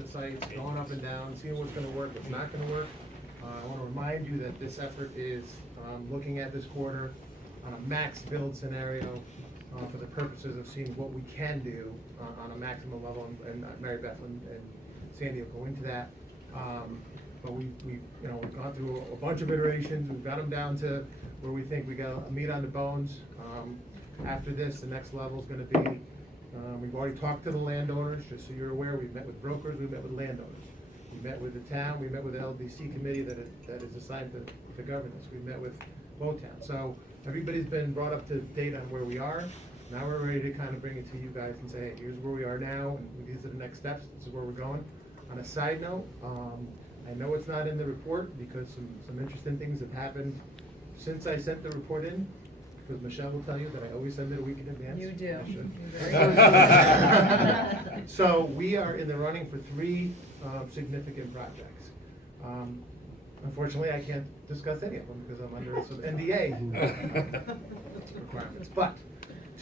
the sites, going up and down, seeing what's going to work, what's not going to work. I want to remind you that this effort is looking at this quarter on a max build scenario for the purposes of seeing what we can do on a maximum level, and Mary Beth and Sandy will go into that. But we've gone through a bunch of iterations. We've got them down to where we think we got a meat on the bones. After this, the next level is going to be, we've already talked to the landowners, just so you're aware. We've met with brokers, we've met with landowners. We met with the town, we met with the LDC committee that is assigned to governance. We met with Motown. So everybody's been brought up to date on where we are. Now we're ready to kind of bring it to you guys and say, hey, here's where we are now, and these are the next steps, this is where we're going. On a side note, I know it's not in the report because some interesting things have happened since I sent the report in, because Michelle will tell you that I always send it a week in advance. You do. I should. You're very good. So we are in the running for 3 significant projects. Unfortunately, I can't discuss any of them because I'm under some NDA requirements. But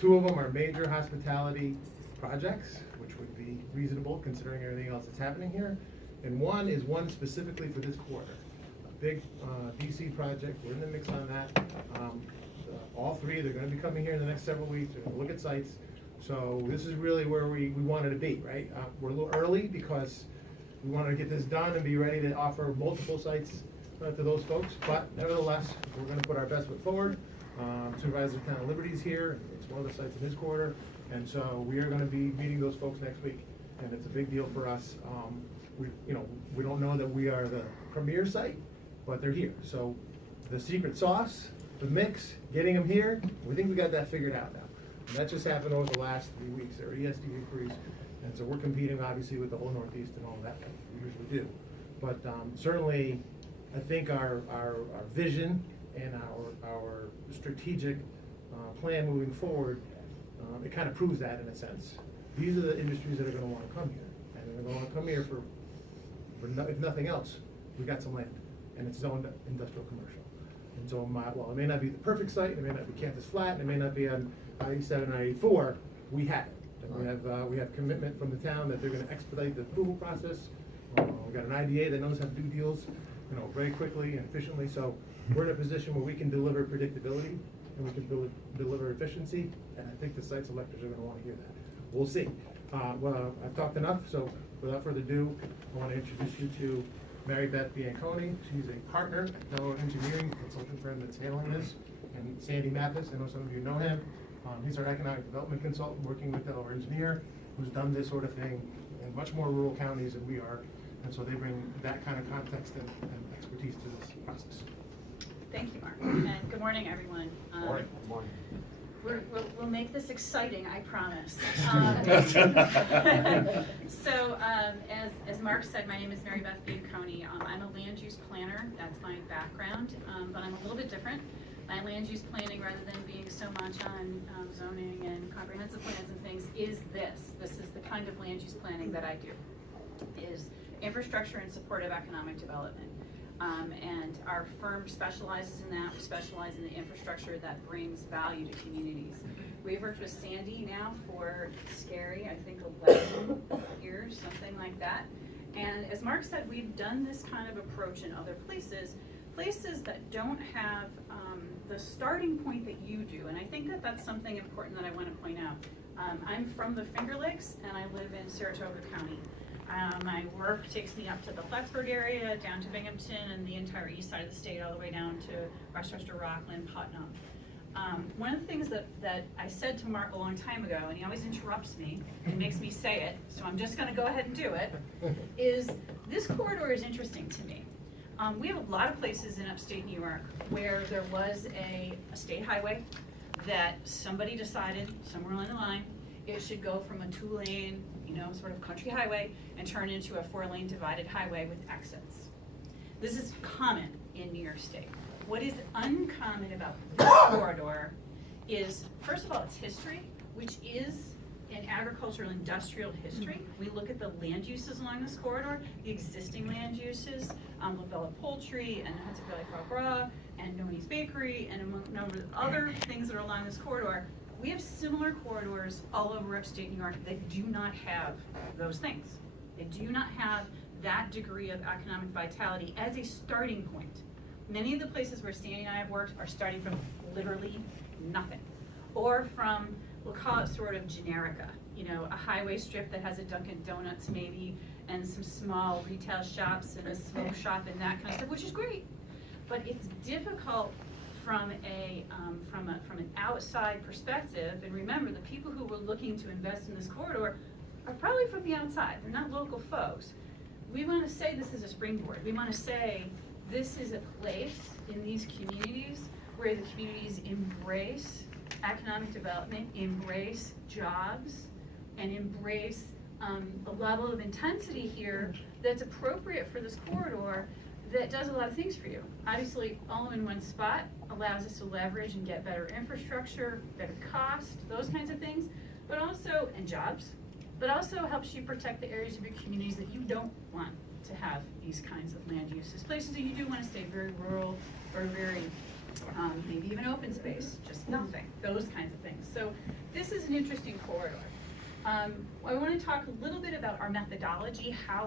2 of them are major hospitality projects, which would be reasonable considering everything else that's happening here. And one is one specifically for this quarter. A big DC project, we're in the mix on that. All 3, they're gonna be coming here in the next several weeks. They're gonna look at sites. So this is really where we wanted to be, right? We're a little early because we wanted to get this done and be ready to offer multiple sites to those folks. But nevertheless, we're gonna put our best foot forward. Supervisor Town of Liberty is here. It's one of the sites in his quarter. And so we are gonna be meeting those folks next week. And it's a big deal for us. We don't know that we are the premier site, but they're here. So the secret sauce, the mix, getting them here, we think we got that figured out now. And that just happened over the last 3 weeks. There are ESD inquiries, and so we're competing obviously with the whole Northeast and all that, like we usually do. But certainly, I think our vision and our strategic plan moving forward, it kind of proves that in a sense. These are the industries that are going to want to come here, and they're going to want to come here for if nothing else, we got some land, and it's zoned industrial commercial. And so, while it may not be the perfect site, it may not be campus flat, it may not be on I-87 or I-84, we have it. And we have commitment from the town that they're going to expedite the approval process. We've got an IDA that knows how to do deals, very quickly and efficiently. So we're in a position where we can deliver predictability and we can deliver efficiency. And I think the site selectors are going to want to hear that. We'll see. Well, I've talked enough, so without further ado, I want to introduce you to Mary Beth Bianconi. She's a partner at Delaware Engineering, consulting firm that's handling this. And Sandy Mathis, I know some of you know him. He's our economic development consultant working with Delaware Engineer, who's done this sort of thing in much more rural counties than we are. And so they bring that kind of context and expertise to this process. Thank you, Mark. And good morning, everyone. Good morning. We'll make this exciting, I promise. So, as Mark said, my name is Mary Beth Bianconi. I'm a land use planner. That's my background, but I'm a little bit different. My land use planning, rather than being so much on zoning and comprehensive plans and things, is this. This is the kind of land use planning that I do, is infrastructure and support of economic development. And our firm specializes in that. We specialize in the infrastructure that brings value to communities. We've worked with Sandy now for, scary, I think 11 years, something like that. And as Mark said, we've done this kind of approach in other places that don't have the starting point that you do. And I think that that's something important that I want to point out. I'm from the Finger Lakes and I live in Saratoga County. My work takes me up to the Plattsburgh area, down to Binghamton, and the entire east side of the state, all the way down to Westchester, Rockland, Putnam. One of the things that I said to Mark a long time ago, and he always interrupts me and makes me say it, so I'm just going to go ahead and do it, is this corridor is interesting to me. We have a lot of places in upstate New York where there was a state highway that somebody decided somewhere along the line it should go from a 2-lane, sort of country highway and turn into a 4-lane divided highway with exits. This is common in New York State. What is uncommon about this corridor is, first of all, its history, which is an agricultural industrial history. We look at the land uses along this corridor, the existing land uses, Lavella Poultry and Hudson Valley Foie Gras and Noni's Bakery and a number of other things that are along this corridor. We have similar corridors all over upstate New York that do not have those things. They do not have that degree of economic vitality as a starting point. Many of the places where Sandy and I have worked are starting from literally nothing. Or from, we'll call it sort of generica, you know, a highway strip that has a Dunkin' Donuts maybe, and some small retail shops and a smoke shop and that kind of stuff, which is great. But it's difficult from an outside perspective, and remember, the people who were looking to invest in this corridor are probably from the outside, they're not local folks. We want to say this is a springboard. We want to say this is a place in these communities where the communities embrace economic development, embrace jobs, and embrace a level of intensity here that's appropriate for this corridor that does a lot of things for you. Obviously, all in one spot allows us to leverage and get better infrastructure, better cost, those kinds of things, but also, and jobs, but also helps you protect the areas of your communities that you don't want to have these kinds of land uses. Places that you do want to stay very rural or very, maybe even open space, just nothing, those kinds of things. So this is an interesting corridor. I want to talk a little bit about our methodology, how